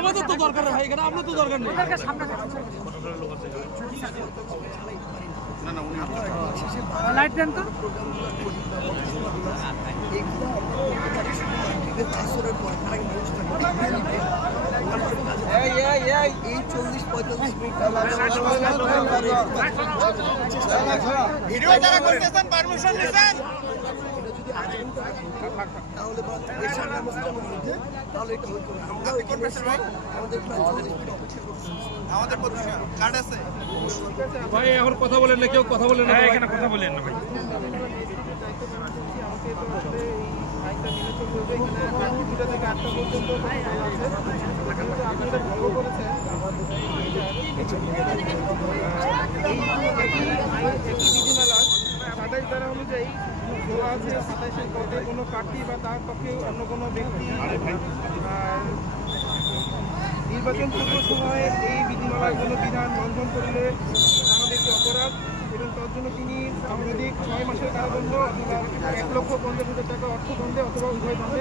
আমাদের তো দরকার ভাই, এখানে আপনার তো দরকার নেই। লাইট দেন তো। এই 40-45 ভিডিও যারা করতেছেন পারমিশন দিবেন তাহলে তাহলে এটা হতো না। আমরা ওইখানে আমাদের প্রায় 40 মিনিট অপেক্ষা করছি। আমাদের কার্ড আছে ভাই এখন কথা বলেন না, কেউ কথা বলেন না, এখানে কথা বলেন না ভাই। অনুযায়ী বলা আছে 27-এর পদে কোনো প্রার্থী বা তার পক্ষে অন্য কোনো ব্যক্তি নির্বাচন পূর্ব সময়ে এই বিধিমালার কোনো বিধান লঙ্ঘন করলে আমাদেরকে অপরাধ এবং তার জন্য তিনি সাংবাদিক 6 মাসের কারাদণ্ড অথবা 1,50,000 টাকা অর্থদণ্ডে অথবা উভয় দণ্ডে